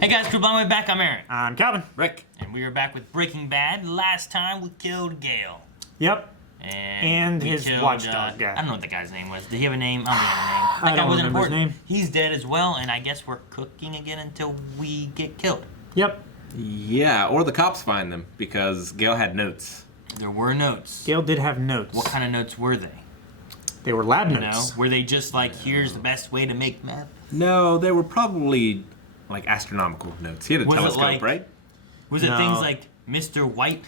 Hey guys, Krublan, back. I'm Aaron. I'm Calvin. Rick. And we are back with Breaking Bad. Last time we killed Gale. Yep. And his killed, watchdog guy. I don't know what the guy's name was. Did he have a name? I don't think he had a name. That I guy don't wasn't remember his important. name. He's dead as well, and I guess we're cooking again until we get killed. Yep. Yeah, or the cops find them because Gale had notes. There were notes. Gale did have notes. What kind of notes were they? They were lab You notes. know, were they just like, here's the best way to make meth? No, they were probably like astronomical notes. He had a Was it telescope, like- right? Was it No. things like Mr. White?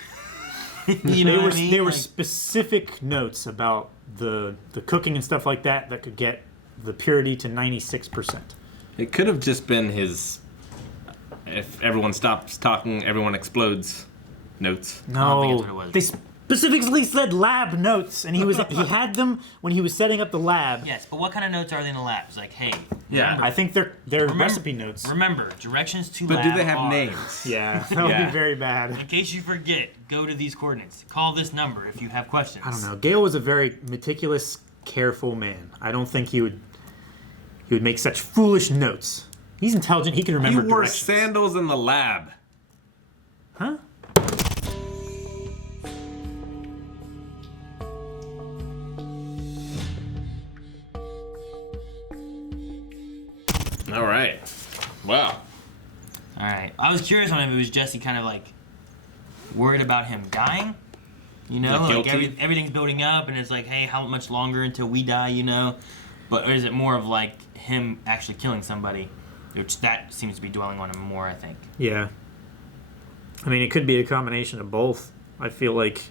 You know They were what I mean? they were Like- specific notes about the cooking and stuff like that could get the purity to 96%. It could have just been his. If everyone stops talking, everyone explodes. Notes. I don't think No, that's what it was. they specifically said lab notes, and he had them when he was setting up the lab. Yes, but what kind of notes are they in the labs? Like, hey, Yeah. remember, I think they're recipe notes. remember, directions to But lab do they have are, names? Yeah, that would Yeah. be very bad. In case you forget, go to these coordinates. Call this number if you have questions. I don't know. Gale was a very meticulous, careful man. I don't think he would make such foolish notes. He's intelligent. He can He remember wore directions. sandals in the lab. Huh? All right. Wow. All right. I was curious on if it was Jesse kind of like worried about him dying. You know, Like like guilty? everything's building up, and it's like, hey, how much longer until we die? You know, but is it more of like him actually killing somebody, which that seems to be dwelling on him more, I think. Yeah. I mean, it could be a combination of both. I feel like,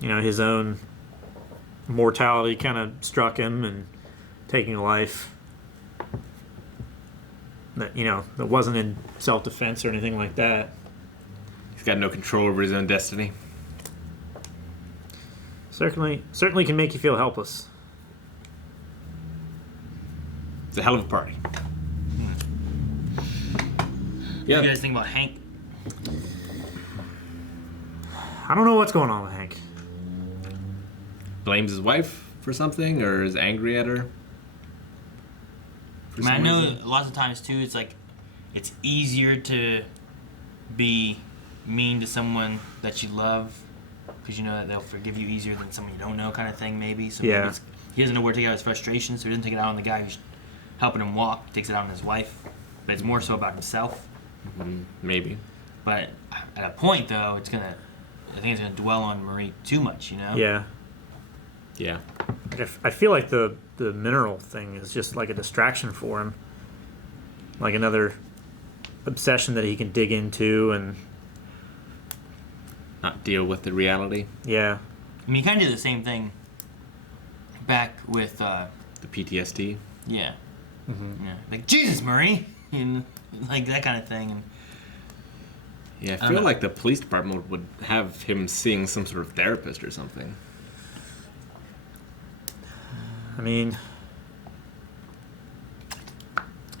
his own mortality kind of struck him and taking a life that, that wasn't in self-defense or anything like that. He's got no control over his own destiny. Certainly can make you feel helpless. It's a hell of a party. What Yeah. do you guys think about Hank? I don't know what's going on with Hank. Blames his wife for something, or is angry at her. I mean, I know lots of times too. It's like it's easier to be mean to someone that you love because you know that they'll forgive you easier than someone you don't know, kind of thing. Maybe. So Yeah. maybe he doesn't know where to take out his frustration, so he doesn't take it out on the guy who's helping him walk. He takes it out on his wife, but it's more so about himself. Maybe. But at a point, though, I think it's gonna dwell on Marie too much. You know. Yeah. Yeah. I feel like the mineral thing is just like a distraction for him. Like another obsession that he can dig into and Not deal with the reality. yeah. I mean, he kind of did the same thing back with. The PTSD. Yeah. Yeah. Like, Jesus, Marie! And, like, that kind of thing. And Yeah, I don't feel know. like the police department would have him seeing some sort of therapist or something. I mean,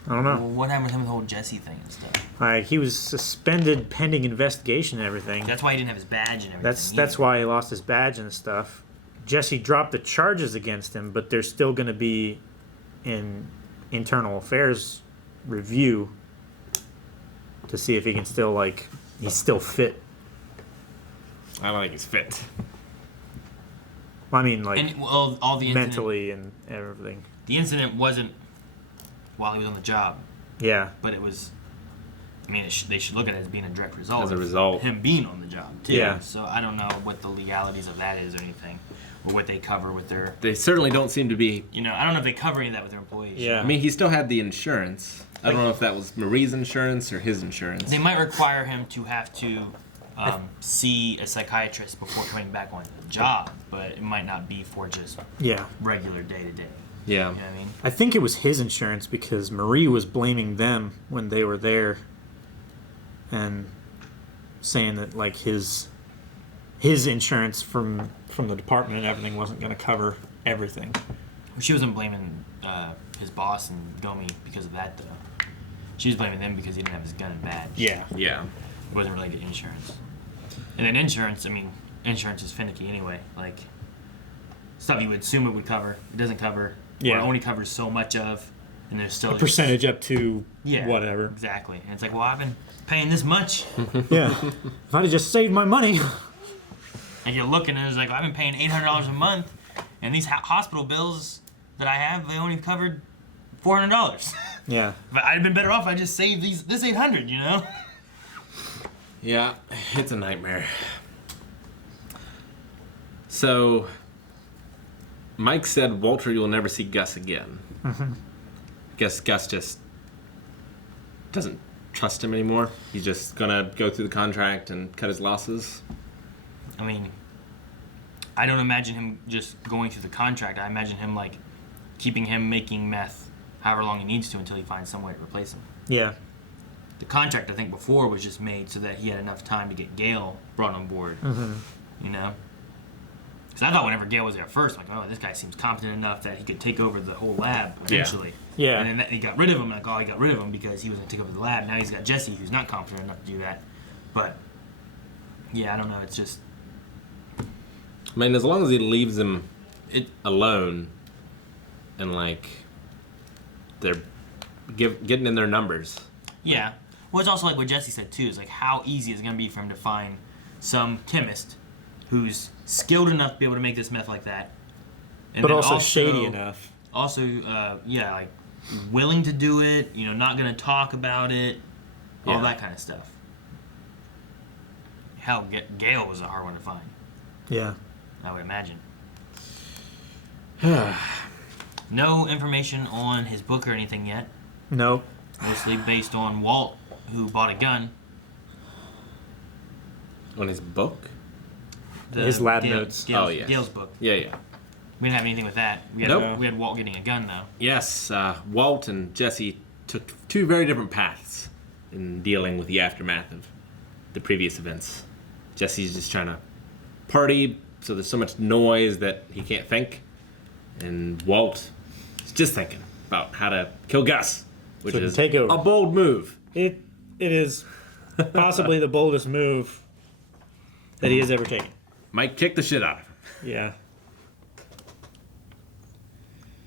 I don't well, know. what happened with him with the whole Jesse thing and stuff? Like he was suspended pending investigation and everything. That's why he didn't have his badge and everything. That's why he lost his badge and stuff. Jesse dropped the charges against him, but there's still going to be an internal affairs review to see if he can still he's still fit. I don't think he's fit. I mean, And well, all the incident, mentally and everything. the incident wasn't while he was on the job, Yeah. but it was. I mean, they should look at it as being a direct result. As a of result. him being on the job too. Yeah. So I don't know what the legalities of that is or anything, or what they cover with their. They certainly don't seem to be. I don't know if they cover any of that with their employees. Yeah. I mean, he still had the insurance. I don't know if that was Marie's insurance or his insurance. They might require him to have to see a psychiatrist before coming back on the job, but it might not be for just Yeah. regular day to day. Yeah. You know what I mean? I think it was his insurance because Marie was blaming them when they were there and saying that his insurance from the department and everything wasn't going to cover everything. She wasn't blaming his boss and Gomi because of that, though. She was blaming them because he didn't have his gun and badge. Yeah. Yeah. It wasn't related to insurance. And then insurance, insurance is finicky anyway. Like, stuff you would assume it would cover, it doesn't cover. Yeah. Or it only covers so much of. and there's still A percentage up to Yeah, whatever. exactly. And it's like, well, I've been paying this much. Yeah. If I'd have just saved my money. And you're looking and it's like, I've been paying $800 a month, and these hospital bills that I have, they only covered $400. Yeah. But I'd have been better off if I just saved this $800, you know? Yeah, it's a nightmare. So, Mike said, Walter, you'll never see Gus again. Mm-hmm. Guess Gus just doesn't trust him anymore. He's just gonna go through the contract and cut his losses. I mean, I don't imagine him just going through the contract. I imagine him, like, keeping him making meth however long he needs to until he finds some way to replace him. Yeah. The contract, I think, before was just made so that he had enough time to get Gale brought on board. Mm-hmm. You know? Because I thought whenever Gale was there first, like, oh, this guy seems competent enough that he could take over the whole lab eventually. Yeah. And then he got rid of him, like, oh, he got rid of him because he was going to take over the lab. Now he's got Jesse, who's not competent enough to do that. But, yeah, I don't know. It's just... I mean, as long as he leaves him alone and, like, they're getting in their numbers. Yeah. Well, it's also like what Jesse said, too, is like how easy is it going to be for him to find some chemist who's skilled enough to be able to make this meth like that. And But then also shady enough. Also, yeah, like willing to do it, you know, not going to talk about it, all Yeah. that kind of stuff. Hell, Gale was a hard one to find, Yeah. I would imagine. No information on his book or anything yet. Nope. Mostly based on Walt, who bought a gun. On his book? His lab notes. Yes. Gale's book. Yeah, yeah. We didn't have anything with that. We had, Nope. we had Walt getting a gun, though. Yes, Walt and Jesse took two very different paths in dealing with the aftermath of the previous events. Jesse's just trying to party, so there's so much noise that he can't think. And Walt is just thinking about how to kill Gus, which So he is can take over. a bold move. It is possibly the boldest move that he has ever taken. Might kick the shit out of him. Yeah.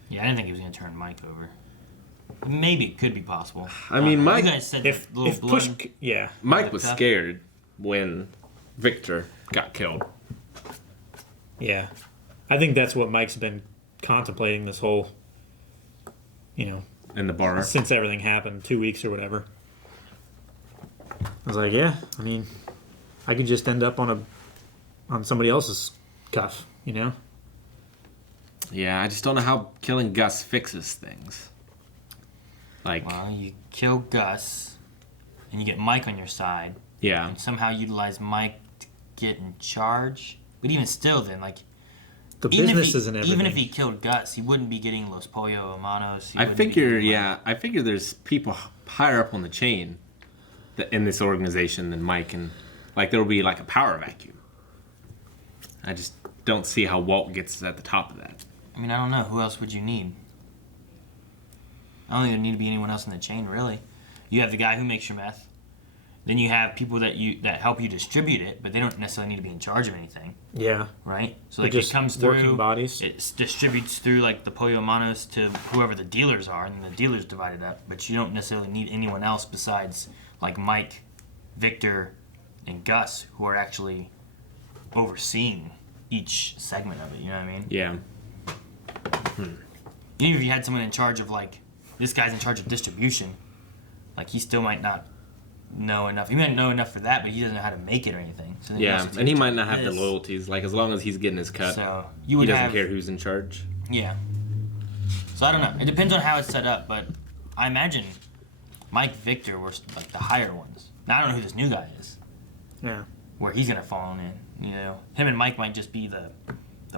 Yeah, I didn't think he was going to turn Mike over. Maybe it could be possible. I mean, You Mike- guys said If little if blood. push, yeah. Mike was tough. scared when Victor got killed. Yeah. I think that's what Mike's been contemplating this whole, In the bar. since everything happened, 2 weeks or whatever. I was like, yeah, I mean, I could just end up on somebody else's cuff, Yeah, I just don't know how killing Gus fixes things. Like, Well, you kill Gus, and you get Mike on your side, yeah. and somehow utilize Mike to get in charge. But even still, then, like, The even business isn't everything. even if he killed Gus, he wouldn't be getting Los Pollo Hermanos. He I wouldn't be figure, getting, I figure there's people higher up on the chain in this organization than Mike, and like there will be like a power vacuum. I just don't see how Walt gets at the top of that. I mean, I don't know. Who else would you need? I don't think there need to be anyone else in the chain, really. You have the guy who makes your meth. Then you have people that help you distribute it, but they don't necessarily need to be in charge of anything, Yeah. right? So They're like it just comes working through, bodies. it distributes through like the Pollo Hermanos to whoever the dealers are, and then the dealers divide it up. But you don't necessarily need anyone else besides like Mike, Victor, and Gus, who are actually overseeing each segment of it. You know what I mean? Yeah. Even if you had someone in charge of like, this guy's in charge of distribution, like he still might not know enough. He might know enough for that, but he doesn't know how to make it or anything. So then he has Yeah, to and he take might not have the this. loyalties. Like as long as he's getting his cut, So you he would doesn't have, care who's in charge. yeah. So I don't know. It depends on how it's set up, but I imagine Mike, Victor were like the higher ones. Now I don't know who this new guy is, Yeah. where he's gonna fall in. You know, him and Mike might just be the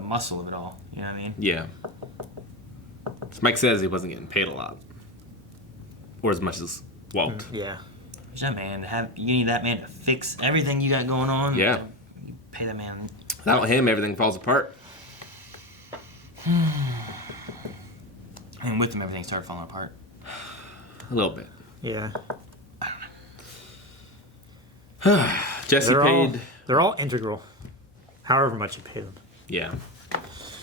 muscle of it all. You know what I mean? Yeah. So Mike says he wasn't getting paid a lot, or as much as Walt. Yeah. Who's that man to have? You need that man to fix everything you got going on. Yeah. You pay that man. Without him, everything falls apart. And with him, everything started falling apart. A little bit. Yeah. Jesse paid. They're all integral. However much you pay them. Yeah.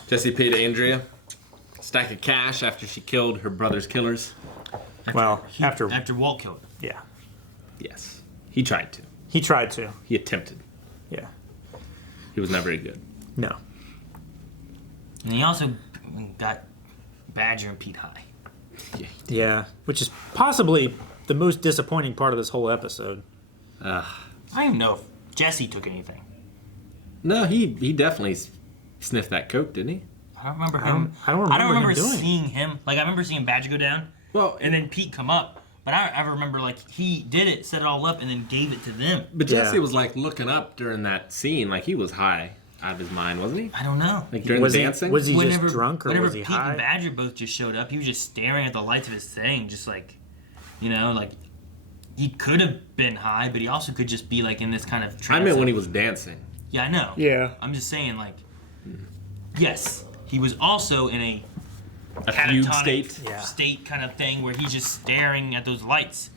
Jesse paid Andrea a stack of cash after she killed her brother's killers. After Walt killed him. yeah, Yes. He tried to. he tried to. He attempted. Yeah, He was not very good. no. And he also got Badger and Pete high. Yeah, which is possibly the most disappointing part of this whole episode. I don't even know if Jesse took anything. No, he definitely sniffed that coke, didn't he? I don't remember him. I don't remember him doing it. seeing him. Like, I remember seeing Badger go down, Well, and then Pete come up. But I remember, like, he did it, set it all up, and then gave it to them. But Jesse Yeah. was like looking up during that scene, like he was high out of his mind, wasn't he? I don't know. Like during Was the he- dancing. was he just drunk or whenever was he Pete high? and Badger both just showed up, he was just staring at the lights of his thing, just like, like, he could have been high, but he also could just be, like, in this kind of trance. I meant when he was dancing. Yeah, I know. Yeah. I'm just saying, like, yes, he was also in a A fugue catatonic state. Yeah. state kind of thing where he's just staring at those lights,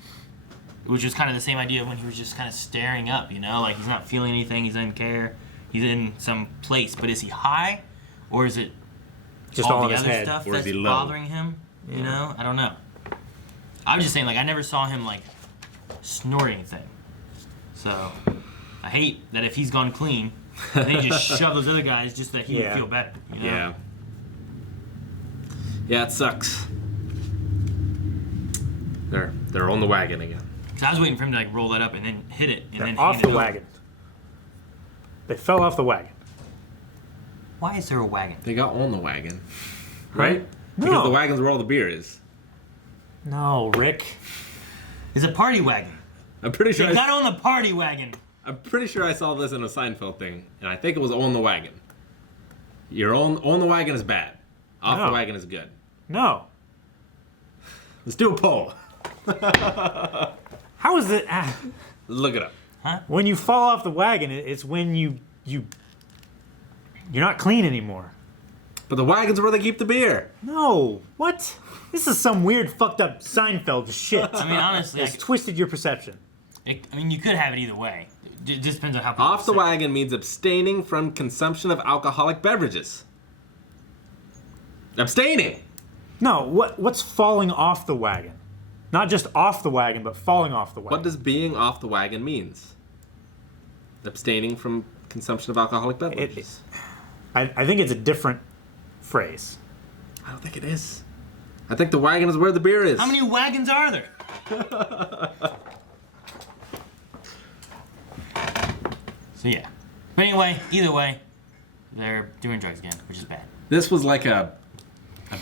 which was kind of the same idea when he was just kind of staring up, like he's not feeling anything, he doesn't care, he's in some place. But is he high, or is it Just all all in the his other head. stuff Or is that's he low? bothering him? I don't know. I was just saying, like, I never saw him like snort anything, so I hate that if he's gone clean, then he just shove those other guys just that he would Yeah. feel better. Yeah. Yeah, it sucks. They're on the wagon again. Cause I was waiting for him to like roll that up and then hit it and then Off hand the it over. wagon. They fell off the wagon. Why is there a wagon? They got on the wagon, right? No. Because the wagon's where all the beer is. No, Rick. It's a party wagon. I'm pretty sure. They got on the party wagon. I'm pretty sure I saw this in a Seinfeld thing, and I think it was on the wagon. You're on the wagon is bad. Off No. the wagon is good. No. Let's do a poll. How is it? Look it up. When you fall off the wagon, it's when you're not clean anymore. But the wagon's where they keep the beer. No. What? This is some weird, fucked up Seinfeld shit. I mean, honestly, It's twisted your perception. I mean, you could have it either way. It just depends on how. people Off the say it. wagon means abstaining from consumption of alcoholic beverages. Abstaining. No, what's falling off the wagon? Not just off the wagon, but falling off the wagon. What does being off the wagon means? Abstaining from consumption of alcoholic beverages. I think it's a different phrase. I don't think it is. I think the wagon is where the beer is. How many wagons are there? So yeah. But anyway, either way, they're doing drugs again, which is bad. This was like a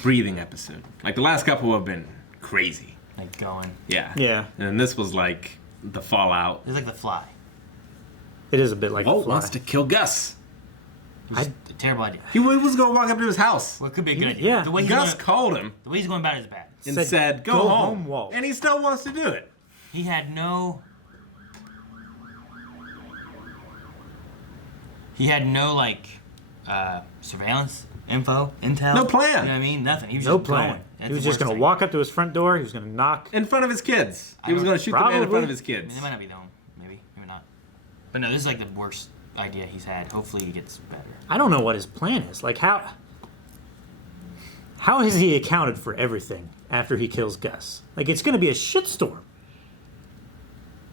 breathing episode. Like the last couple have been crazy. Like going. Yeah. Yeah. And this was like the fallout. It's like The Fly. It is a bit like Walt a fly. wants to kill Gus. Which is a terrible idea. He was going to walk up to his house. Well, it could be a good idea. Yeah. The way he's Gus going, called him the way he's going about it is bad. and Said, said, go "Go home. home, Walt." And he still wants to do it. He had no. He had no like surveillance, intel. No plan. You know what I mean? Nothing. He was No just plan. going. That's He was the just worst going to thing. walk up to his front door. He was going to knock. In front of his kids. I He was don't- going to shoot the man in Probably. front of his I kids. mean, they might not be the one. Maybe not. But no, this is like the worst idea he's had. Hopefully, he gets better. I don't know what his plan is. Like, how has he accounted for everything after he kills Gus? Like, it's going to be a shitstorm.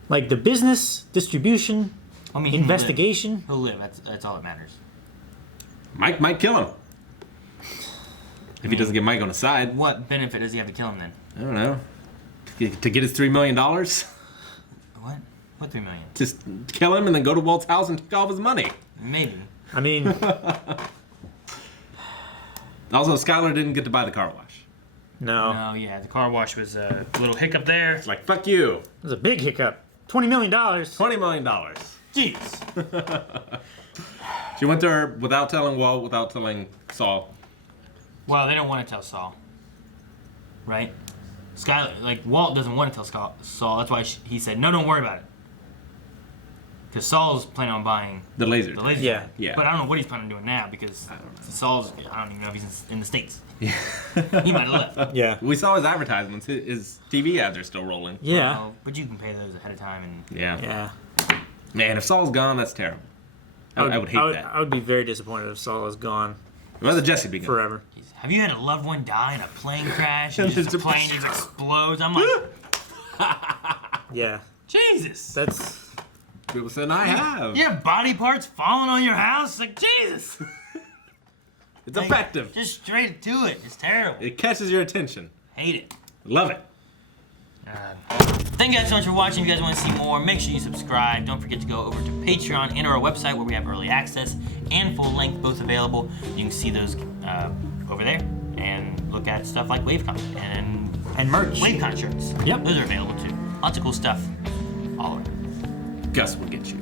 Like, the business, distribution, I mean, he can investigation. He'll live. That's all that matters. Mike might kill him. If he doesn't get Mike on his side. What benefit does he have to kill him then? I don't know. To get his $3 million? What? What 3 million? Just kill him and then go to Walt's house and take all of his money. Maybe. I mean, Also, Skylar didn't get to buy the car wash. no. No, yeah, the car wash was a little hiccup there. It's like, fuck you. It was a big hiccup. $20 million. $20 million. Jeez. She went there without telling Walt, without telling Saul. Well, they don't want to tell Saul, right? Skylar, like Walt doesn't want to tell Saul. That's why he said, "No, don't worry about it." Because Saul's planning on buying The laser. the laser. Yeah. tag. Yeah. But I don't know what he's planning on doing now because I don't know. Saul's. I don't even know if he's in the States. Yeah. He might have left. Yeah. We saw his advertisements. His TV ads are still rolling. Yeah. Well, but you can pay those ahead of time and. Yeah. Yeah. Man, if Saul's gone, that's terrible. I would hate that. I would be very disappointed if Saul is gone. Rather Jesse begin. forever. Have you had a loved one die in a plane crash and just a plane just explodes? I'm like, Yeah, Jesus. that's People said I have. You have body parts falling on your house? Like, Jesus. It's Like, effective. Just straight to it. It's terrible. It catches your attention. Hate it. Love it. Thank you guys so much for watching. If you guys want to see more, make sure you subscribe. Don't forget to go over to Patreon and our website where we have early access and full length both available. You can see those over there and look at stuff like WaveCon and merch. WaveCon shirts. Yep. Those are available too. Lots of cool stuff all over. Gus will get you.